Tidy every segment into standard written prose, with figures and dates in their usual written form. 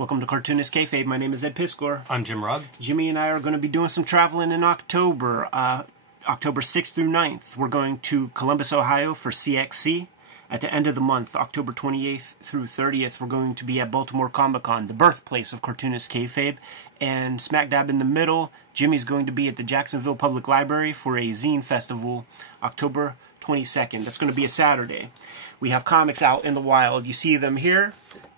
Welcome to Cartoonist Kayfabe. My name is Ed Piscor. I'm Jim Rugg. Jimmy and I are going to be doing some traveling in October. October 6th through 9th, we're going to Columbus, Ohio for CXC. At the end of the month, October 28th through 30th, we're going to be at Baltimore Comic-Con, the birthplace of Cartoonist Kayfabe. And smack dab in the middle, Jimmy's going to be at the Jacksonville Public Library for a zine festival, October 22nd. That's going to be a Saturday. We have comics out in the wild. You see them here.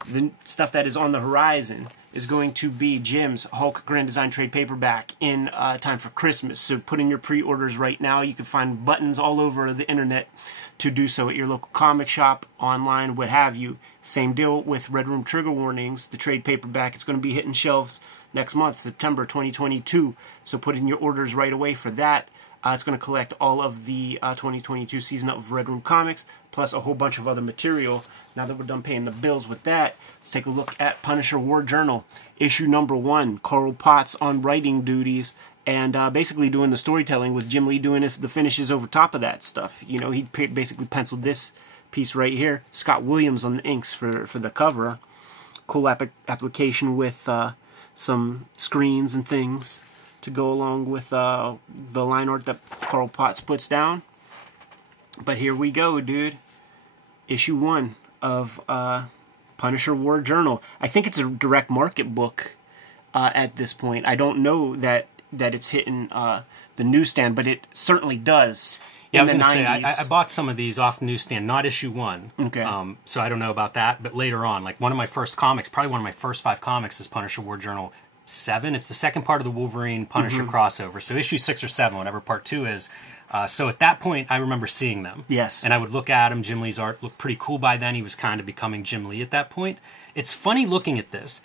The stuff that is on the horizon is going to be Jim's Hulk Grand Design Trade Paperback in time for Christmas. So put in your pre-orders right now. You can find buttons all over the internet to do so at your local comic shop, online, what have you. Same deal with Red Room Trigger Warnings, the trade paperback. It's going to be hitting shelves next month, September 2022. So put in your orders right away for that. It's going to collect all of the 2022 season of Red Room Comics, plus a whole bunch of other material. Now that we're done paying the bills with that, let's take a look at Punisher War Journal, issue number 1. Carl Potts on writing duties, and basically doing the storytelling with Jim Lee doing the finishes over top of that stuff. You know, he basically penciled this piece right here. Scott Williams on the inks for the cover. Cool application with some screens and things to go along with the line art that Carl Potts puts down. But here we go, dude. Issue 1 of Punisher War Journal. I think it's a direct market book at this point. I don't know that it's hitting the newsstand, but it certainly does. Yeah, I was going to say, I bought some of these off the newsstand, not issue 1. Okay. So I don't know about that, but later on, like one of my first comics, probably one of my first 5 comics is Punisher War Journal 7. It's the second part of the Wolverine Punisher crossover. So issue 6 or 7, whatever part 2 is. So at that point, I remember seeing them. Yes. And I would look at him. Jim Lee's art looked pretty cool by then. He was kind of becoming Jim Lee at that point. It's funny looking at this.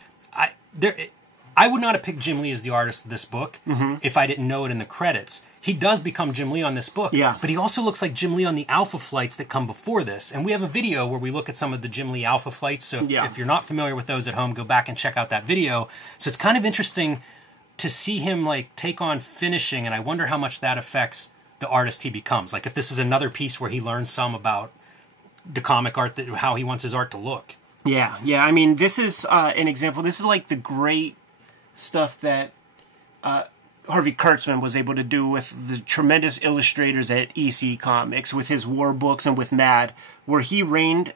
I would not have picked Jim Lee as the artist of this book if I didn't know it in the credits. He does become Jim Lee on this book, but he also looks like Jim Lee on the Alpha flights that come before this. And we have a video where we look at some of the Jim Lee Alpha flights, so if you're not familiar with those at home, go back and check out that video. So it's kind of interesting to see him like take on finishing, and I wonder how much that affects the artist he becomes. Like if this is another piece where he learns some about the comic art, how he wants his art to look. Yeah. I mean, this is an example. This is like the great stuff that Harvey Kurtzman was able to do with the tremendous illustrators at EC Comics, with his war books and with Mad, where he reined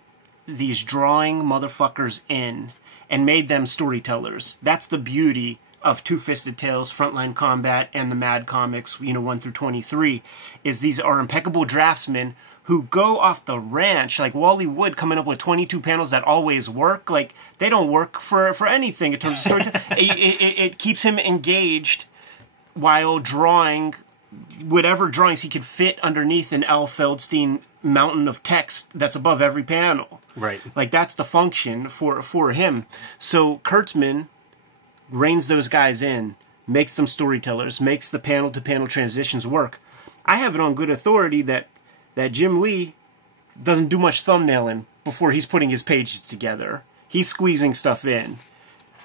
these drawing motherfuckers in and made them storytellers. That's the beauty of Two-Fisted Tales, Frontline Combat, and the Mad comics, 1 through 23, is these are impeccable draftsmen who go off the ranch, like Wally Wood coming up with 22 panels that always work. Like, they don't work for anything in terms of storytelling. It keeps him engaged while drawing whatever drawings he could fit underneath an Al Feldstein mountain of text that's above every panel. Right. Like, that's the function for him. So Kurtzman reins those guys in, makes them storytellers, makes the panel-to-panel transitions work. I have it on good authority that Jim Lee doesn't do much thumbnailing before he's putting his pages together. He's squeezing stuff in.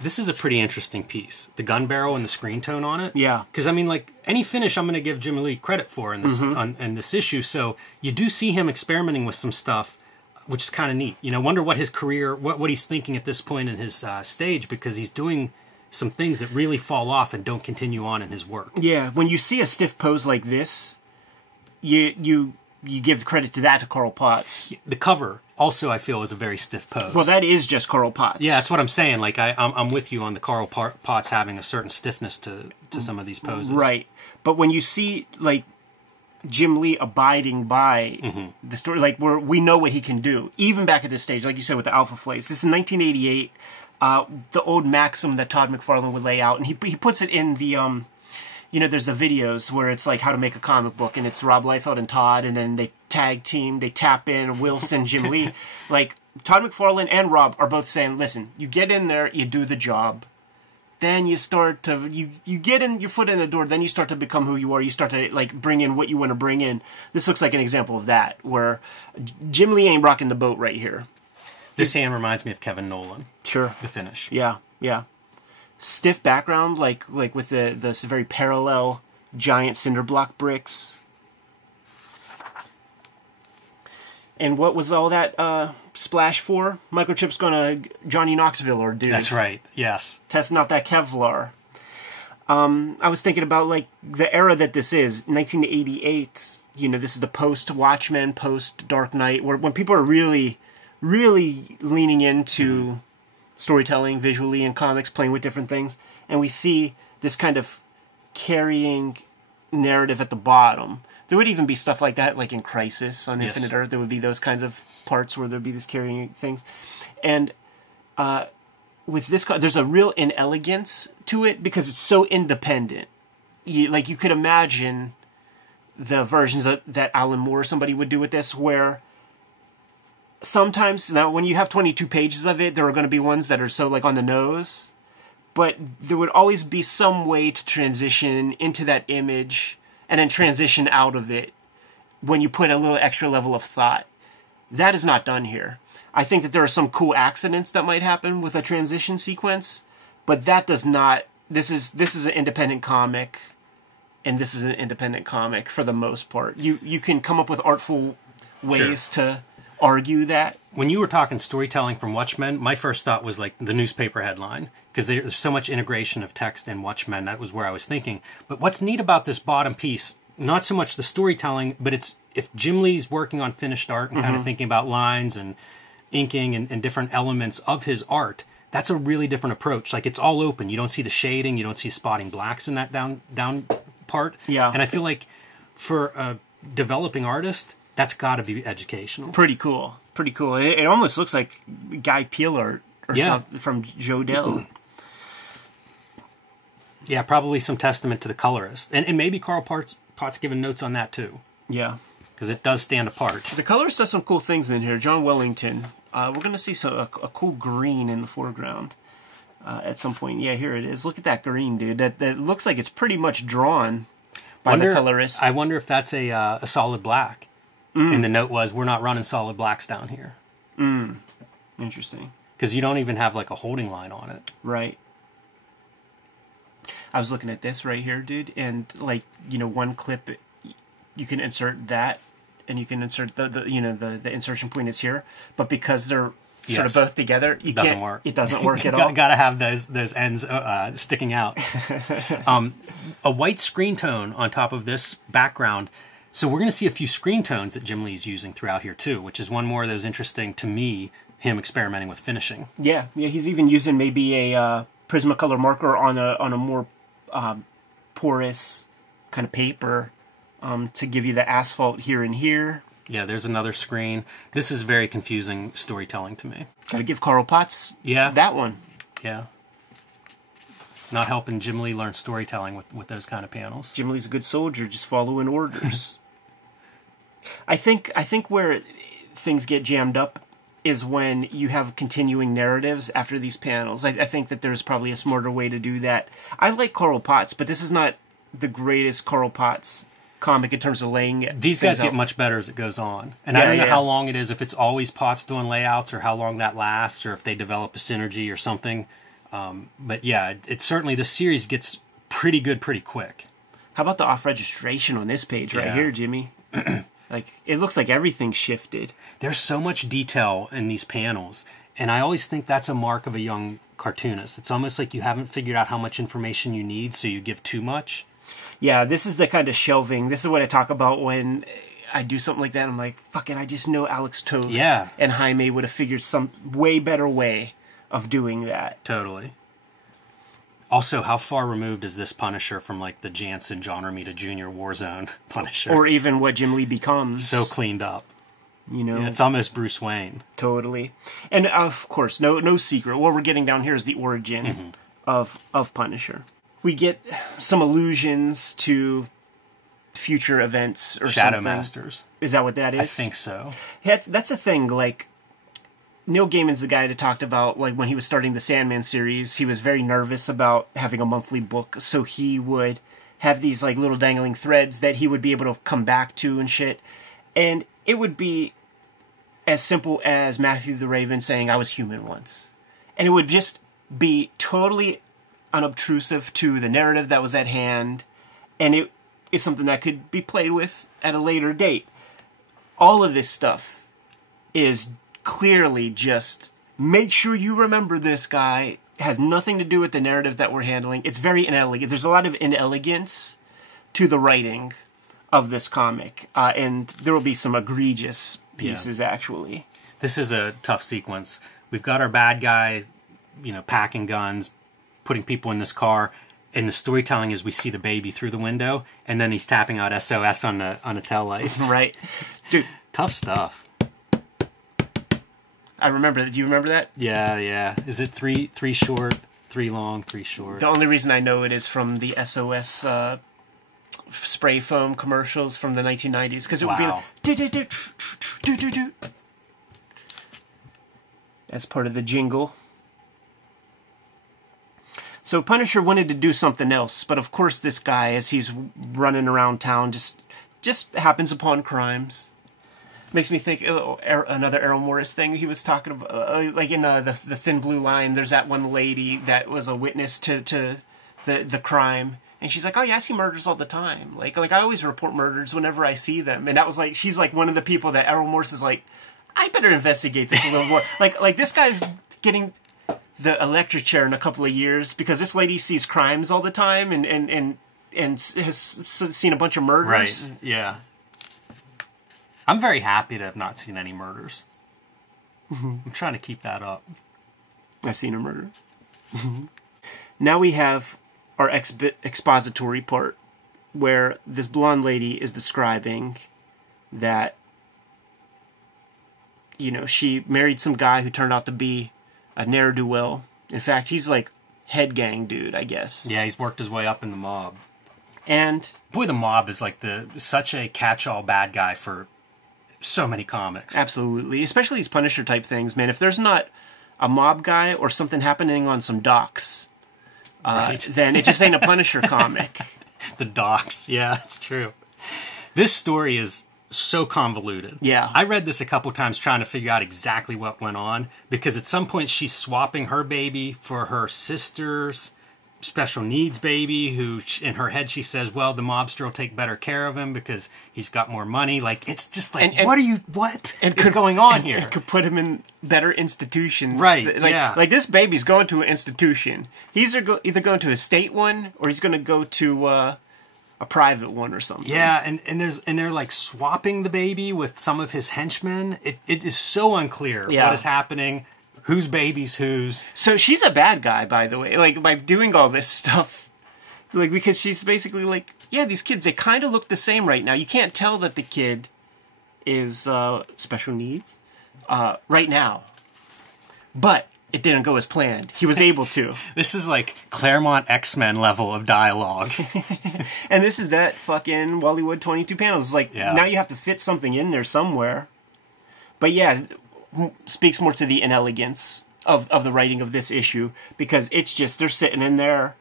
This is a pretty interesting piece. The gun barrel and the screen tone on it. Yeah. Because, I mean, like, any finish I'm going to give Jim Lee credit for in this, in this issue. So you do see him experimenting with some stuff, which is kind of neat. Wonder what his career, what he's thinking at this point in his stage, because he's doing some things that really fall off and don't continue on in his work. Yeah, when you see a stiff pose like this, you give credit to that to Carl Potts. The cover also, I feel, is a very stiff pose. Well, that is just Carl Potts. Yeah, that's what I'm saying. Like, I'm with you on the Carl Potts having a certain stiffness to some of these poses. Right. But when you see, like, Jim Lee abiding by the story, like, where we know what he can do, even back at this stage, like you said, with the Alpha Flights. This is 1988. The old maxim that Todd McFarlane would lay out, and he puts it in the, there's the videos where it's like how to make a comic book, and it's Rob Liefeld and Todd, and then they tag team, they tap in Wilson, Jim Lee. Like, Todd McFarlane and Rob are both saying, listen, you get in there, you do the job, then you start to, you get in your foot in the door, then you start to become who you are, you start to, like, bring in what you want to bring in. This looks like an example of that, where Jim Lee ain't rocking the boat right here. This hand reminds me of Kevin Nolan. Sure. The finish. Yeah. Stiff background, like with the very parallel giant cinder block bricks. And what was all that splash for? Microchip's gonna Johnny Knoxville or dude. That's right. Yes. Testing out that Kevlar. I was thinking about like the era that this is, 1988. You know, this is the post Watchmen, post Dark Knight, where when people are really, really leaning into storytelling visually in comics, playing with different things, and we see this kind of carrying narrative at the bottom. There would even be stuff like that, like in Crisis on Infinite Earth. There would be those kinds of parts where there'd be this carrying things. And with this, there's a real inelegance to it because it's so independent. You could imagine the versions that Alan Moore or somebody would do with this, where sometimes, now when you have 22 pages of it, there are going to be ones that are so like on the nose, but there would always be some way to transition into that image and then transition out of it when you put a little extra level of thought. That is not done here. I think that there are some cool accidents that might happen with a transition sequence, but that does not. This is an independent comic, and this is an independent comic for the most part. You can come up with artful ways to argue that. When you were talking storytelling from Watchmen, my first thought was like the newspaper headline, because there's so much integration of text in Watchmen. That was where I was thinking. But what's neat about this bottom piece, not so much the storytelling, but it's if Jim Lee's working on finished art and kind of thinking about lines and inking and different elements of his art, that's a really different approach. Like, it's all open. You don't see the shading. You don't see spotting blacks in that down part. Yeah. And I feel like for a developing artist, that's got to be educational. Pretty cool. Pretty cool. It almost looks like Guy Peele art or something from Joe Dell. Yeah, probably some testament to the colorist. And maybe Carl Potts given notes on that too. Yeah. Because it does stand apart. The colorist does some cool things in here. John Wellington. We're going to see a cool green in the foreground at some point. Yeah, here it is. Look at that green, dude. That looks like it's pretty much drawn by the colorist. I wonder if that's a solid black. And the note was, we're not running solid blacks down here. Interesting. Because you don't even have like a holding line on it. Right. I was looking at this right here, dude, and like, one clip, you can insert that, and you can insert the insertion point is here, but because they're sort of both together, it doesn't work. It doesn't work at all. Got to have those ends sticking out. A white screen tone on top of this background. So we're going to see a few screen tones that Jim Lee's using throughout here too, which is one more of those interesting to me, him experimenting with finishing. Yeah, he's even using maybe a Prismacolor marker on a more porous kind of paper to give you the asphalt here and here. Yeah, there's another screen. This is very confusing storytelling to me. Got to give Carl Potts that one. Yeah. Not helping Jim Lee learn storytelling with those kind of panels. Jim Lee's a good soldier, just following orders. I think where things get jammed up is when you have continuing narratives after these panels. I think that there's probably a smarter way to do that. I like Carl Potts, but this is not the greatest Carl Potts comic in terms of laying these guys get much better as it goes on. And I don't know how long it is, if it's always Potts doing layouts or how long that lasts or if they develop a synergy or something. But yeah, it's certainly, the series gets pretty good pretty quick. How about the off-registration on this page right here, Jimmy? Like, it looks like everything shifted. There's so much detail in these panels, and I always think that's a mark of a young cartoonist. It's almost like you haven't figured out how much information you need, so you give too much. Yeah, this is the kind of shelving. This is what I talk about when I do something like that. I'm like, fuck it, I just know Alex Toth and Jaime would have figured some way better way of doing that. Totally. Also, how far removed is this Punisher from like the Jansen, John Romita Jr. Warzone Punisher? Or even what Jim Lee becomes. So cleaned up. Yeah, it's almost Bruce Wayne. Totally. And of course, no secret. What we're getting down here is the origin of Punisher. We get some allusions to future events or Shadow something. Masters. Is that what that is? I think so. That's a thing, like, Neil Gaiman's the guy that talked about, like, when he was starting the Sandman series, he was very nervous about having a monthly book, so he would have these, like, little dangling threads that he would be able to come back to and shit. And it would be as simple as Matthew the Raven saying, I was human once. And it would just be totally unobtrusive to the narrative that was at hand, and it is something that could be played with at a later date. All of this stuff is clearly just, make sure you remember this guy. It has nothing to do with the narrative that we're handling. It's very inelegant. There's a lot of inelegance to the writing of this comic, and there will be some egregious pieces, actually. This is a tough sequence. We've got our bad guy, you know, packing guns, putting people in this car, and the storytelling is we see the baby through the window, and then he's tapping out SOS on the taillights. Right. Dude. Tough stuff. I remember that. Do you remember that? Yeah, yeah. Is it three short, 3 long, 3 short? The only reason I know it is from the SOS spray foam commercials from the 1990s, because it would be like, do-do-do, as part of the jingle. So Punisher wanted to do something else, but of course this guy, as he's running around town, just happens upon crimes. Makes me think another Errol Morris thing he was talking about, like in the Thin Blue Line. There's that one lady that was a witness to the crime, and she's like, "Oh yeah, I see murders all the time. Like I always report murders whenever I see them." And that was like, she's like one of the people that Errol Morris is like, I better investigate this a little more. like this guy's getting the electric chair in a couple of years because this lady sees crimes all the time and has seen a bunch of murders. Right. Yeah. I'm very happy to have not seen any murders. I'm trying to keep that up. I've seen a murder. Now we have our expository part where this blonde lady is describing that, you know, she married some guy who turned out to be a ne'er-do-well. In fact, he's like head gang dude, I guess. Yeah, he's worked his way up in the mob. And boy, the mob is like such a catch-all bad guy for so many comics. Absolutely. Especially these Punisher type things, man. If there's not a mob guy or something happening on some docks, then it just ain't a Punisher comic. The docks. Yeah, that's true. This story is so convoluted. Yeah. I read this a couple times trying to figure out exactly what went on, because at some point she's swapping her baby for her sister's special needs baby, who in her head she says, well, the mobster will take better care of him because he's got more money. Like, it's just like, what is going on here? It could put him in better institutions. Right, like, yeah. Like, this baby's going to an institution. He's either going to a state one, or he's going to go to a private one or something. Yeah, and they're like swapping the baby with some of his henchmen. It is so unclear what is happening. Whose baby's whose? So she's a bad guy, by the way. Like, by doing all this stuff, like, because she's basically like, yeah, these kids, they kind of look the same right now. You can't tell that the kid is special needs right now, but it didn't go as planned. He was able to. This is like Claremont X-Men level of dialogue. And this is that fucking Wallywood 22 panels. It's like, now you have to fit something in there somewhere. But yeah, speaks more to the inelegance of the writing of this issue, because it's just, they're sitting in there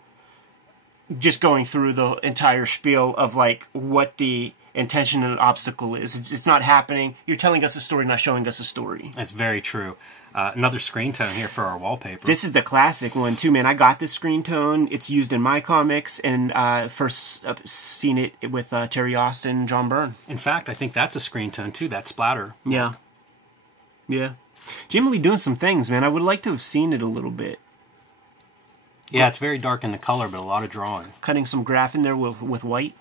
just going through the entire spiel of like what the intention and obstacle is. It's not happening. You're telling us a story, not showing us a story. That's very true. Another screen tone here for our wallpaper. This is the classic one too, man. I got this screen tone. It's used in my comics, and first seen it with Terry Austin and John Byrne. In fact, I think that's a screen tone too, that splatter. Yeah. Yeah. Jim Lee doing some things, man. I would like to have seen it a little bit. Yeah, it's very dark in the color, but a lot of drawing. Cutting some graph in there with white.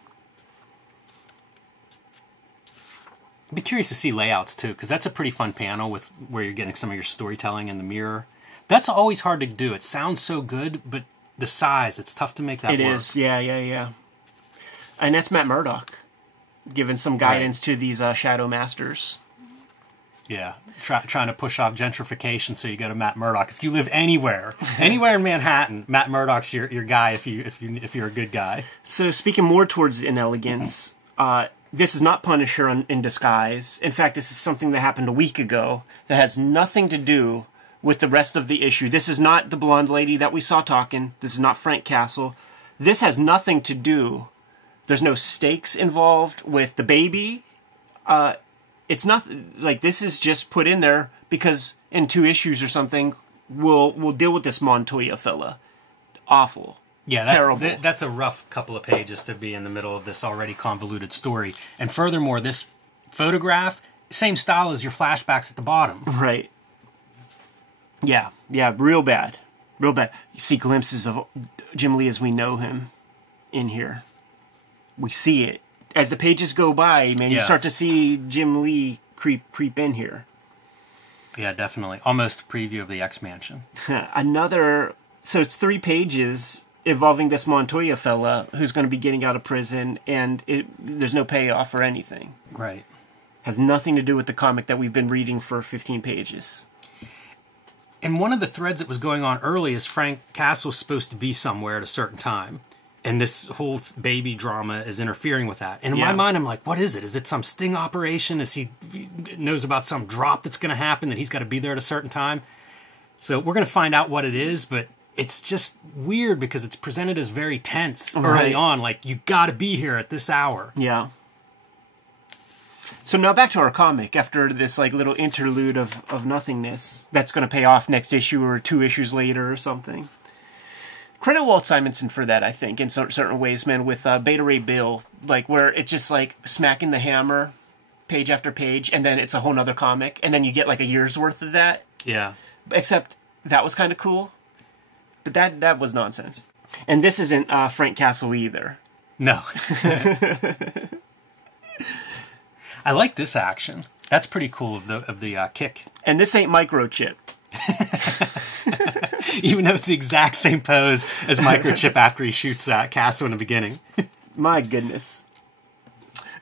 I'd be curious to see layouts too, because that's a pretty fun panel with where you're getting some of your storytelling in the mirror. That's always hard to do. It sounds so good, but the size, it's tough to make that work. It is, yeah. And that's Matt Murdock giving some guidance to these Shadow Masters. Yeah, trying to push off gentrification, so you go to Matt Murdock. If you live anywhere in Manhattan, Matt Murdock's your guy if you're a good guy. So speaking more towards inelegance, this is not Punisher in disguise. In fact, this is something that happened a week ago that has nothing to do with the rest of the issue. This is not the blonde lady that we saw talking. This is not Frank Castle. This has nothing to do. There's no stakes involved with the baby. It's not like this is just put in there because in 2 issues or something, we'll deal with this Montoya fella. Awful. Yeah, terrible. That's a rough couple of pages to be in the middle of this already convoluted story. And furthermore, this photograph same style as your flashbacks at the bottom. Right. Yeah, real bad. Real bad. You see glimpses of Jim Lee as we know him in here. We see it. As the pages go by, man, you start to see Jim Lee creep in here. Yeah, definitely. Almost a preview of the X-Mansion. So it's 3 pages involving this Montoya fella who's going to be getting out of prison, and there's no payoff or anything. Right. Has nothing to do with the comic that we've been reading for 15 pages. And one of the threads that was going on early is Frank Castle's supposed to be somewhere at a certain time. And this whole baby drama is interfering with that. And in my mind, I'm like, what is it? Is it some sting operation? Is he knows about some drop that's going to happen that he's got to be there at a certain time? So we're going to find out what it is, but it's just weird because it's presented as very tense early on. Like, you got to be here at this hour. Yeah. So now back to our comic after this like little interlude of nothingness that's going to pay off next issue or 2 issues later or something. Credit Walt Simonson for that, I think, in certain ways, man, with Beta Ray Bill, like where it's just like smacking the hammer page after page, and then it's a whole nother comic, and then you get like a year's worth of that. Yeah. Except that was kind of cool, but that was nonsense. And this isn't Frank Castle either. No. I like this action. That's pretty cool of the kick. And this ain't Microchip. Even though it's the exact same pose as Microchip after he shoots Castle in the beginning. My goodness.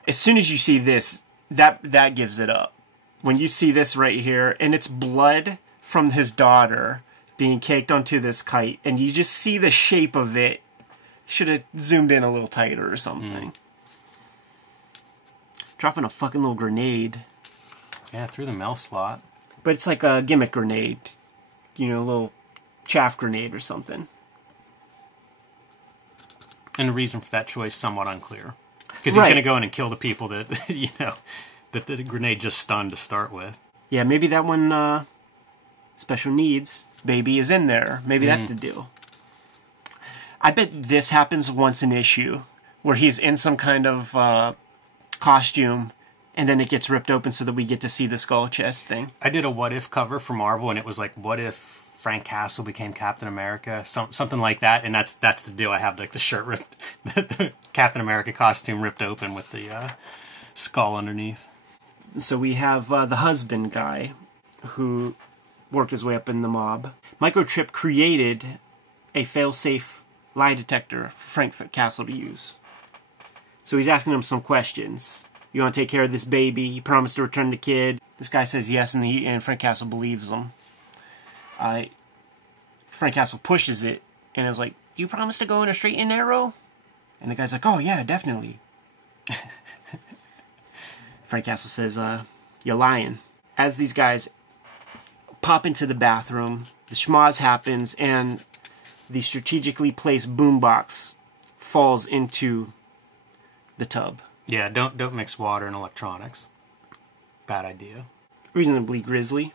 As soon as you see this, that gives it up. When you see this right here, and it's blood from his daughter being caked onto this kite, and you just see the shape of it. Should have zoomed in a little tighter or something. Dropping a fucking little grenade. Yeah, through the mail slot. But it's like a gimmick grenade. You know, a little chaff grenade or something. And the reason for that choice somewhat unclear. Because he's going to go in and kill the people that, that the grenade just stunned to start with. Yeah, maybe that one, special needs baby is in there. Maybe that's the deal. I bet this happens once an issue, where he's in some kind of costume, and then it gets ripped open so that we get to see the skull chest thing. I did a what if cover for Marvel, and it was like, what if Frank Castle became Captain America? Something like that, and that's the deal. I have like the shirt ripped, the Captain America costume ripped open with the skull underneath. So we have the husband guy who worked his way up in the mob. Microchip created a fail-safe lie detector for Frank Castle to use. So he's asking him some questions. You want to take care of this baby? You promised to return the kid. This guy says yes, and Frank Castle believes him. Frank Castle pushes it, and is like, you promised to go in a straight and narrow? And the guy's like, oh yeah, definitely. Frank Castle says, you're lying. As these guys pop into the bathroom, the schmoz happens, and the strategically placed boombox falls into the tub. Yeah, don't mix water and electronics. Bad idea. Reasonably grisly.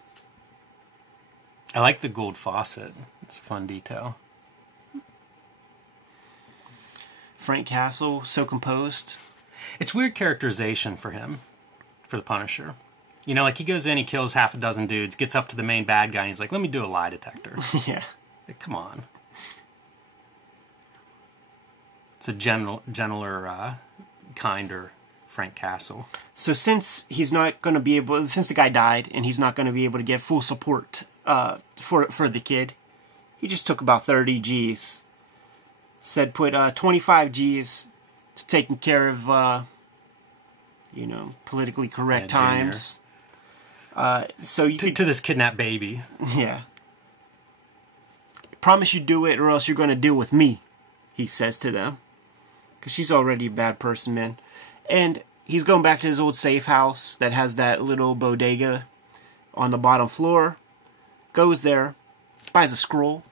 I like the gold faucet. It's a fun detail. Frank Castle, so composed. It's weird characterization for him, for the Punisher. You know, like he goes in, he kills half a dozen dudes, gets up to the main bad guy, and he's like, let me do a lie detector. Yeah. Like, come on. It's a gentler, kinder Frank Castle. So since he's not going to be able, since the guy died, and he's not going to be able to get full support for the kid, he just took about 30 G's. Said put 25 G's to taking care of, politically correct times. So you to this kidnapped baby. Yeah. Promise you do it, or else you're going to deal with me, he says to them. Because she's already a bad person, man. And he's going back to his old safe house that has that little bodega on the bottom floor. Goes there, buys a scroll.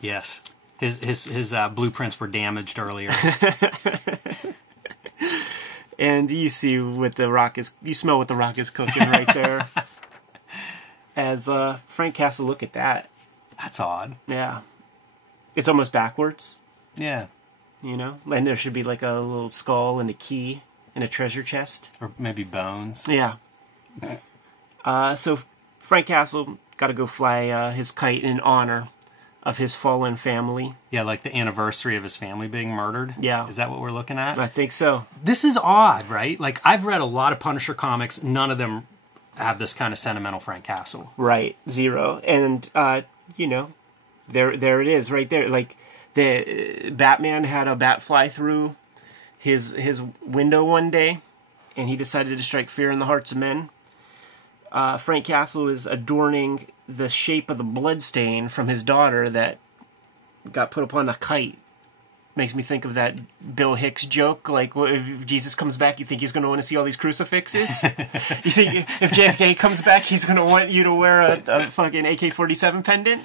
Yes. His blueprints were damaged earlier. And you see what the rock is, you smell what the rock is cooking right there. As Frank Castle, look at that. That's odd. Yeah. It's almost backwards. Yeah. You know? And there should be like a little skull and a key. in a treasure chest. Or maybe bones. Yeah. So Frank Castle got to go fly his kite in honor of his fallen family. Yeah, like the anniversary of his family being murdered. Yeah. Is that what we're looking at? I think so. This is odd, right? Like, I've read a lot of Punisher comics. None of them have this kind of sentimental Frank Castle. Right. Zero. And, you know, there it is right there. Like, the Batman had a bat fly through his window one day, and he decided to strike fear in the hearts of men. Frank Castle is adorning the shape of the bloodstain from his daughter that got put upon a kite. Makes me think of that Bill Hicks joke, like, if Jesus comes back, you think he's going to want to see all these crucifixes? You think if JFK comes back, he's going to want you to wear a fucking AK-47 pendant?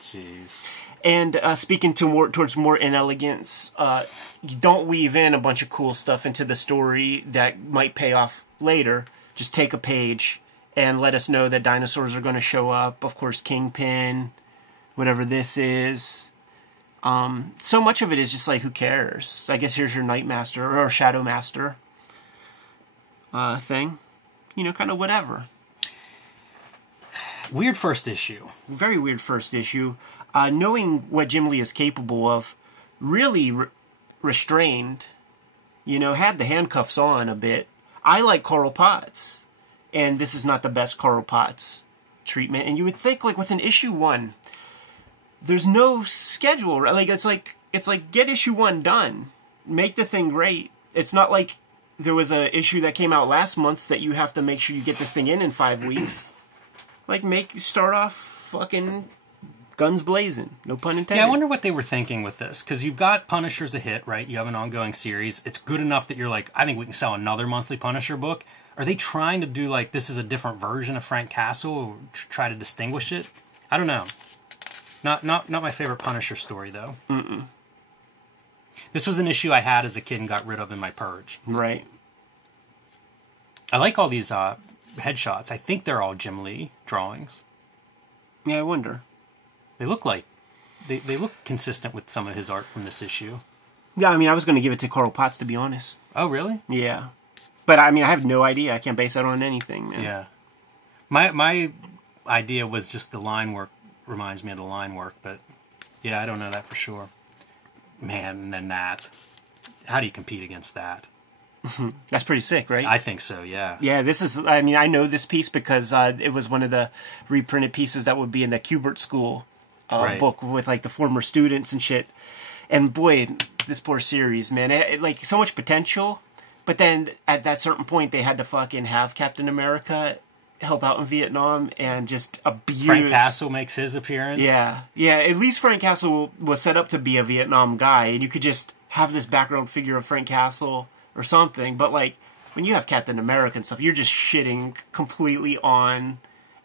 Jeez. And speaking towards more inelegance, you don't weave in a bunch of cool stuff into the story that might pay off later. Just take a page and let us know that dinosaurs are going to show up. Of course, Kingpin, whatever this is. So much of it is just like, who cares? I guess here's your Nightmaster or Shadow Master thing. You know, kind of whatever. Weird first issue. Very weird first issue. Knowing what Jim Lee is capable of, really restrained, you know, had the handcuffs on a bit. I like Carl Potts, and this is not the best Carl Potts treatment. And you would think, like, within issue 1, there's no schedule, right? Like, it's like get issue 1 done, make the thing great. It's not like there was a issue that came out last month that you have to make sure you get this thing in 5 weeks. Like, start off fucking guns blazing. No pun intended. Yeah, I wonder what they were thinking with this. Because you've got Punisher's a hit, right? You have an ongoing series. It's good enough that you're like, I think we can sell another monthly Punisher book. Are they trying to do, like, this is a different version of Frank Castle, or try to distinguish it? I don't know. Not my favorite Punisher story, though. Mm-mm. This was an issue I had as a kid and got rid of in my purge. Right. I like all these headshots. I think they're all Jim Lee drawings. Yeah, I wonder. They look like... They look consistent with some of his art from this issue. Yeah, I mean, I was going to give it to Carl Potts, to be honest. Oh, really? Yeah. But, I mean, I have no idea. I can't base that on anything, man. Yeah. My idea was just the line work reminds me of the line work, but yeah, I don't know that for sure. Man, and then that. How do you compete against that? That's pretty sick, right? I think so, yeah. Yeah, this is, I mean, I know this piece because it was one of the reprinted pieces that would be in the Kubert School Right. book with, like, the former students and shit. And boy, this poor series, man, it, like, so much potential. But then at that certain point, they had to fucking have Captain America help out in Vietnam and just abuse. Frank Castle makes his appearance. Yeah. Yeah, at least Frank Castle was set up to be a Vietnam guy, and you could just have this background figure of Frank Castle or something. But, like, when you have Captain America and stuff, you're just shitting completely on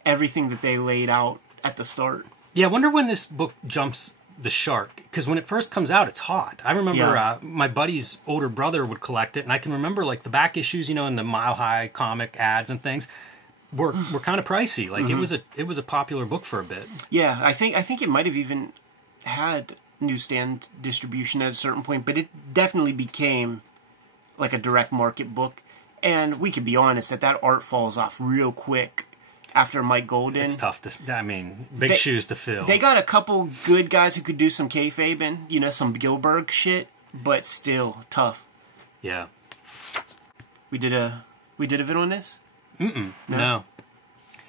everything that they laid out at the start. Yeah, I wonder when this book jumps the shark, because when it first comes out, it's hot. I remember my buddy's older brother would collect it, and I can remember, like, the back issues, you know, in the Mile High comic ads and things were kind of pricey. Like, it was a popular book for a bit. Yeah, I think it might have even had newsstand distribution at a certain point, but it definitely became like a direct market book. And we could be honest that art falls off real quick after Mike Golden. It's tough to, I mean, big shoes to fill. They got a couple good guys who could do some kayfabe and, you know, some Gilbert shit, but still tough. Yeah. We did a vid on this? No.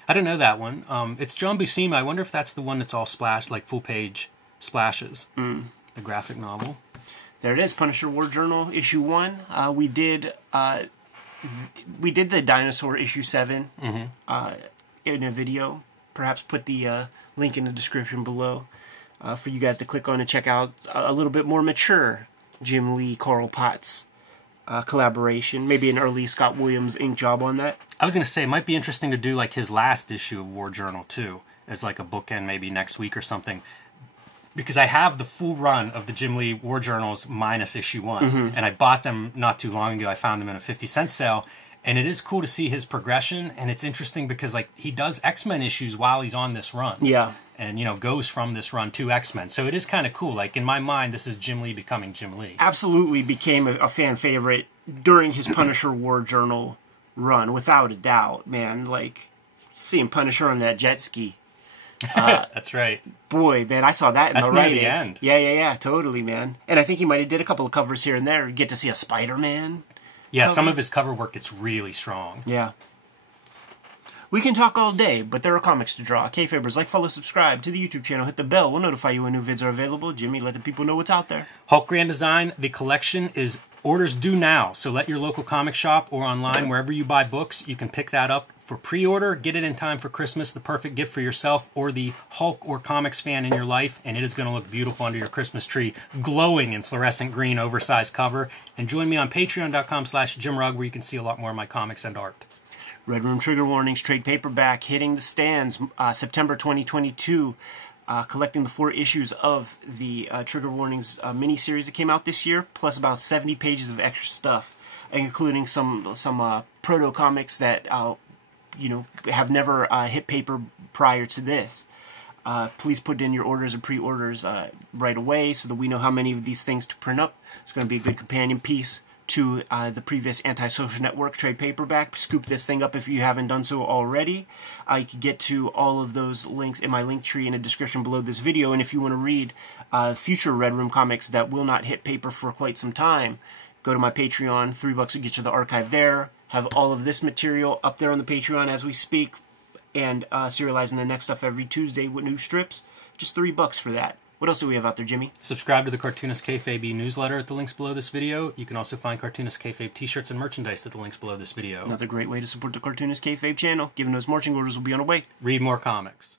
I don't know that one. It's John Buscema. I wonder if that's the one that's all splash, like full page splashes. The graphic novel. There it is, Punisher War Journal issue 1. We did the Dinosaur issue 7 in a video. Perhaps put the link in the description below for you guys to click on and check out a little bit more mature Jim Lee, Carl Potts collaboration. Maybe an early Scott Williams ink job on that. I was going to say, it might be interesting to do like his last issue of War Journal too, as like a bookend maybe next week or something. Because I have the full run of the Jim Lee War Journals minus issue 1. And I bought them not too long ago. I found them in a 50-cent sale. And it is cool to see his progression. And it's interesting because, like, he does X-Men issues while he's on this run. Yeah. And, you know, goes from this run to X-Men. So it is kind of cool. Like, in my mind, this is Jim Lee becoming Jim Lee. Absolutely became a fan favorite during his Punisher War Journal run, without a doubt, man. Like, seeing Punisher on that jet ski. That's right. Boy, man, I saw that in That's the near right the age. end. Yeah, totally, man. And I think he might have did a couple of covers here and there. You get to see a Spider-Man. Yeah, some of his cover work gets really strong. Yeah. We can talk all day, but there are comics to draw. Kayfabers, like, follow, subscribe to the YouTube channel, hit the bell. We'll notify you when new vids are available. Jimmy, let the people know what's out there. Hulk Grand Design, the collection is orders due now. So let your local comic shop or online, wherever you buy books, you can pick that up for pre-order. Get it in time for Christmas, the perfect gift for yourself or the Hulk or comics fan in your life, and it is going to look beautiful under your Christmas tree, glowing in fluorescent green oversized cover. And join me on patreon.com/JimRugg, where you can see a lot more of my comics and art. Red Room Trigger Warnings, trade paperback, hitting the stands September 2022. Collecting the 4 issues of the Trigger Warnings miniseries that came out this year, plus about 70 pages of extra stuff, including some proto comics that have never hit paper prior to this. Please put in your orders and pre-orders right away so that we know how many of these things to print up. It's going to be a good companion piece to the previous Antisocial Network trade paperback. Scoop this thing up if you haven't done so already. You can get to all of those links in my link tree in the description below this video. And if you want to read future Red Room comics that will not hit paper for quite some time, go to my Patreon. $3 will get you the archive there. Have all of this material up there on the Patreon as we speak, and serializing the next stuff every Tuesday with new strips. Just $3 for that. What else do we have out there, Jimmy? Subscribe to the Cartoonist Kayfabe newsletter at the links below this video. You can also find Cartoonist Kayfabe t-shirts and merchandise at the links below this video. Another great way to support the Cartoonist Kayfabe channel. Given those marching orders will be on the way. Read more comics.